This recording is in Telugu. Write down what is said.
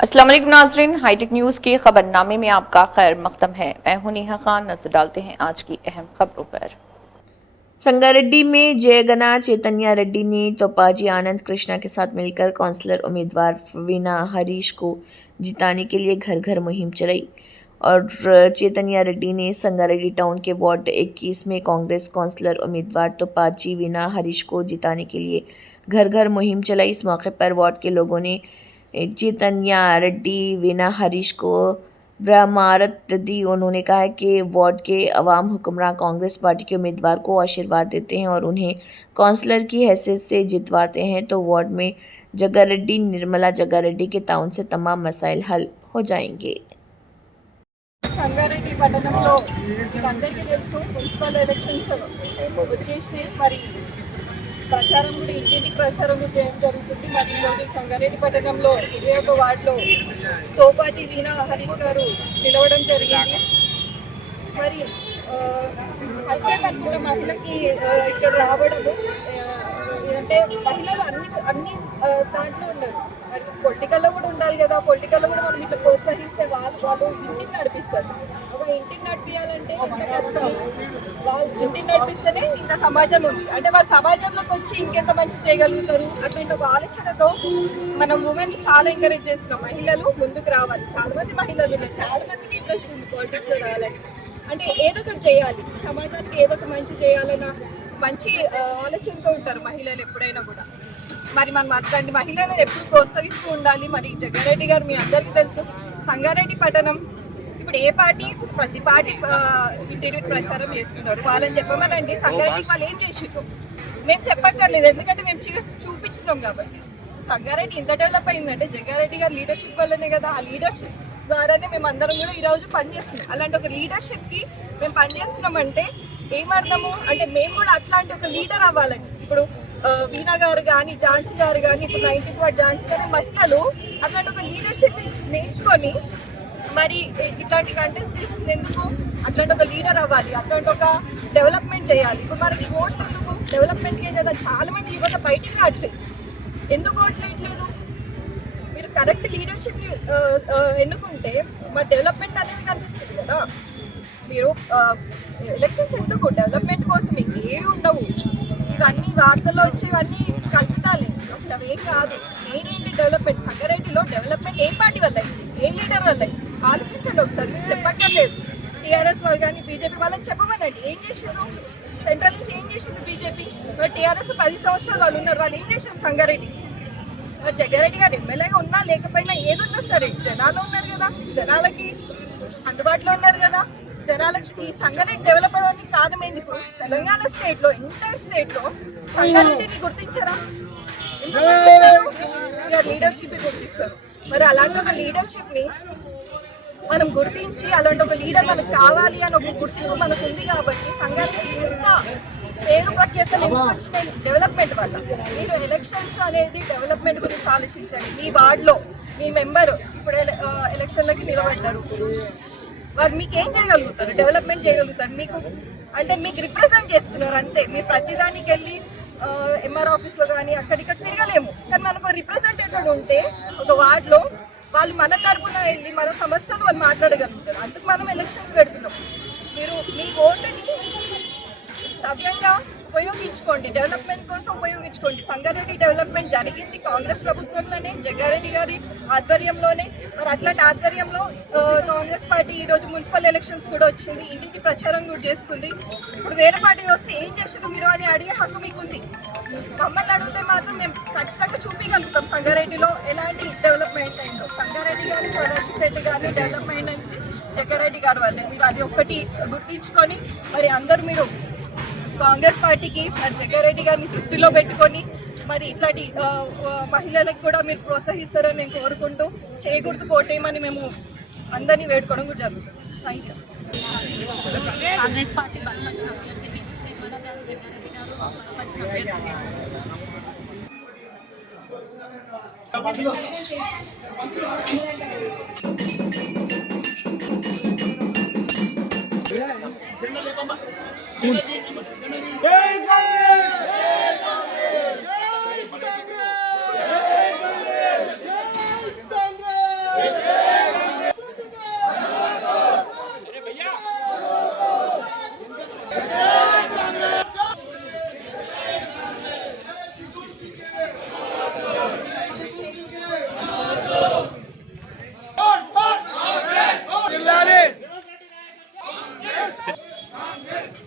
अस्सलाम वालेकुम नाज़रीन, हाईटेक न्यूज़ के खबरनामे में आपका खैर मकदम है। मैं हूं नेहा खान। नजर डालते हैं आज की अहम खबरों पर। संगारेड्डी में जयगना चैतन्या रेड्डी ने तोपाजी आनंद कृष्णा के साथ मिलकर काउंसलर उम्मीदवार वीना हरीश को जिताने के लिए घर घर मुहिम चलाई और चैतन्या रेड्डी ने संगारेड्डी टाउन के वार्ड 21 में कांग्रेस काउंसलर उम्मीदवार तोपाजी वीना हरीश को जिताने के लिए घर घर मुहिम चलाई। इस मौके पर वार्ड के लोगों ने चैतन्या रेड्डी वीना हरीश को ब्रह्मारत दी। उन्होंने कहा है कि वार्ड के अवाम हुक्मरान कांग्रेस पार्टी के उम्मीदवार को आशीर्वाद देते हैं और उन्हें काउंसलर की हैसियत से जितवाते हैं तो वार्ड में जग्गारेड्डी निर्मला जग्गारेड्डी के ताउन से तमाम मसाइल हल हो जाएंगे। సంగారెడ్డి పట్టణంలో మీకు అందరికీ తెలుసు మున్సిపల్ ఎలక్షన్స్ వచ్చేసినాయి. మరి ప్రచారం కూడా ఇంటింటికి ప్రచారం కూడా చేయడం జరుగుతుంది. మరి ఈరోజు సంగారెడ్డి పట్టణంలో 21 వార్డులో తోపాజీ వీణా హరీష్ గారు నిలవడం జరిగింది. మరి ఫస్ట్ టైం అనుకుంటా మహిళకి ఇక్కడ రావడము. అంటే మహిళలు అన్ని దాంట్లో ఉన్నారు. మరి పొలిటికల్లో కూడా ఉండాలి కదా, పొలిటికల్లో కూడా మనం ఇట్లా ప్రోత్సహిస్తే వాళ్ళు ఇంటిని నడిపిస్తారు. ఒక ఇంటిని నడిపించాలంటే ఎంత కష్టం. వాళ్ళు ఇంటిని నడిపిస్తేనే ఇంత సమాజం ఉంది అంటే వాళ్ళు సమాజంలోకి వచ్చి ఇంకెంత మంచి చేయగలుగుతారు. అటువంటి ఒక ఆలోచనతో మనం ఉమెన్ చాలా ఎంకరేజ్ చేస్తున్నాం. మహిళలు ముందుకు రావాలి. చాలా మంది మహిళలు ఉన్నారు, చాలా మందికి ఇంట్రెస్ట్ ఉంది పాలిటిక్స్లో రావాలని. అంటే ఏదో ఒకటి చేయాలి, సమాజానికి ఏదో ఒక మంచి చేయాలన్న మంచి ఆలోచనతో ఉంటారు మహిళలు ఎప్పుడైనా కూడా. మరి మనం అట్లాంటి మహిళలను ఎప్పుడు ప్రోత్సహిస్తూ ఉండాలి. మరి జగ్గారెడ్డి గారు మీ అందరికీ తెలుసు, సంగారెడ్డి పట్టణం ఇప్పుడు ఏ పార్టీ ప్రతి పార్టీ ఇంటింటి ప్రచారం చేస్తున్నారు. వాళ్ళని చెప్పమనండి సంగారెడ్డికి వాళ్ళు ఏం చేసిండ్రు మేము చెప్పక్కర్లేదు, ఎందుకంటే మేము చూపించినాం కాబట్టి. సంగారెడ్డి ఇంత డెవలప్ అయిందంటే జగ్గారెడ్డి గారు లీడర్షిప్ వల్లనే కదా. ఆ లీడర్షిప్ ద్వారానే మేము అందరం కూడా ఈరోజు పనిచేస్తున్నాం. అలాంటి ఒక లీడర్షిప్కి మేము పనిచేస్తున్నామంటే ఏమర్థము అంటే మేము కూడా అట్లాంటి ఒక లీడర్ అవ్వాలండి. ఇప్పుడు వీణా గారు కానీ ఝాన్సీ గారు కానీ ఇప్పుడు 19th వార్డ్ ఝాన్సీ గారు మహిళలు అట్లాంటి ఒక లీడర్షిప్ నేర్చుకొని మరి ఇట్లాంటి కంటెస్ట్ చేసినందుకు అట్లాంటి ఒక లీడర్ అవ్వాలి, అట్లాంటి ఒక డెవలప్మెంట్ చేయాలి. ఇప్పుడు మనకి ఓట్లు ఎందుకు డెవలప్మెంట్కే కదా. చాలా మంది యువత బయటికి రావట్లేదు. ఎందుకు ఓట్లు వేయట్లేదు? మీరు కరెక్ట్ లీడర్షిప్ని ఎన్నుకుంటే మా డెవలప్మెంట్ అనేది కనిపిస్తుంది కదా. మీరు ఎలక్షన్స్ ఎందుకు డెవలప్మెంట్ కోసం మీకు ఏవి ఉండవు. ఇవన్నీ వార్తల్లో వచ్చేవన్నీ కల్పితాలి, అసలు అవేం కాదు. మెయిన్ ఏంటి డెవలప్మెంట్. సంగారెడ్డిలో డెవలప్మెంట్ ఏ పార్టీ వల్ల అయింది, ఏ లీడర్ వల్ల అయింది ఆలోచించండి ఒకసారి. మీకు చెప్పక్కర్లేదు. టీఆర్ఎస్ వాళ్ళు కానీ బీజేపీ వాళ్ళని చెప్పమనండి ఏం చేశారు. సెంట్రల్ నుంచి ఏం చేసింది బీజేపీ. మరి టీఆర్ఎస్ 10 సంవత్సరాలు వాళ్ళు ఉన్నారు, వాళ్ళు ఏం చేశారు సంగారెడ్డి. మరి జగ్గారెడ్డి గారు ఎమ్మెల్యేగా ఉన్నా లేకపోయినా ఏదున్నా సరే జనాలు ఉన్నారు కదా, జనాలకి అందుబాటులో ఉన్నారు కదా. జనాలకి సంగారెడ్డి డెవలప్ అవ్వడానికి కారణమైంది. ఇప్పుడు తెలంగాణ స్టేట్లో ఎంటైర్ స్టేట్లో సంగారెడ్డిని గుర్తించారా? ఎందుకు లీడర్షిప్ గుర్తిస్తారు. మరి అలాంటి ఒక లీడర్షిప్ని మనం గుర్తించి అలాంటి ఒక లీడర్ మనకు కావాలి అని ఒక గుర్తింపు మనకు ఉంది కాబట్టి సంగారెడ్డి ఇంత పేరు ప్రఖ్యాతలు ఎందుకు వచ్చినాయి? డెవలప్మెంట్ వల్ల. మీరు ఎలక్షన్స్ అనేది డెవలప్మెంట్ గురించి ఆలోచించండి. మీ వార్డులో మీ మెంబరు ఇప్పుడు ఎలక్షన్లకి నిలబడ్డారు, వారు మీకు ఏం చేయగలుగుతారు? డెవలప్మెంట్ చేయగలుగుతారు. మీకు అంటే మీకు రిప్రజెంట్ చేస్తున్నారు అంతే. మీ ప్రతిదానికి వెళ్ళి ఎంఆర్ ఆఫీస్లో కానీ అక్కడిక్కడ తిరగలేము. కానీ మనకు రిప్రజెంటేటివ్ ఉంటే ఒక వార్డులో వాళ్ళు మన తరపున వెళ్ళి మన సమస్యలు వాళ్ళు మాట్లాడగలుగుతారు. అందుకు మనం ఎలక్షన్స్ పెడుతున్నాం. మీరు మీ ఓటుని సవ్యంగా ఉపయోగించుకోండి, డెవలప్మెంట్ కోసం ఉపయోగించుకోండి. సంగారెడ్డి డెవలప్మెంట్ జరిగింది కాంగ్రెస్ ప్రభుత్వంలోనే, జగ్గారెడ్డి గారి ఆధ్వర్యంలోనే. మరి అట్లాంటి ఆధ్వర్యంలో కాంగ్రెస్ పార్టీ ఈరోజు మున్సిపల్ ఎలక్షన్స్ కూడా వచ్చింది, ఇంటింటి ప్రచారం కూడా చేస్తుంది. ఇప్పుడు వేరే పార్టీ వస్తే ఏం చేసారు మీరు అని అడిగే హక్కు మీకు ఉంది. మమ్మల్ని అడిగితే మాత్రం మేము ఖచ్చితంగా చూపించగలుగుతాం సంగారెడ్డిలో ఎలాంటి డెవలప్మెంట్ అయిందో. సంగారెడ్డి కానీ సదాశివపేట కానీ డెవలప్మెంట్ అయింది జగ్గారెడ్డి గారి వల్లే. మీరు అది ఒక్కటి గుర్తించుకొని మరి అందరూ మీరు కాంగ్రెస్ పార్టీకి మరి జగ్గారెడ్డి గారిని దృష్టిలో పెట్టుకొని మరి ఇట్లాంటి మహిళలకు కూడా మీరు ప్రోత్సహిస్తారని నేను కోరుకుంటూ చేయకూడదు కోటేయమని మేము అందరినీ వేడుకోవడం కూడా జరుగుతుంది. Thank you. కాంగ్రెస్ పార్టీ బలపరిచిన అభ్యర్థిని నిర్మలా గారు జగ్గారెడ్డి గారు బలపరిచిన అభ్యర్థిని కాంగ్రెస్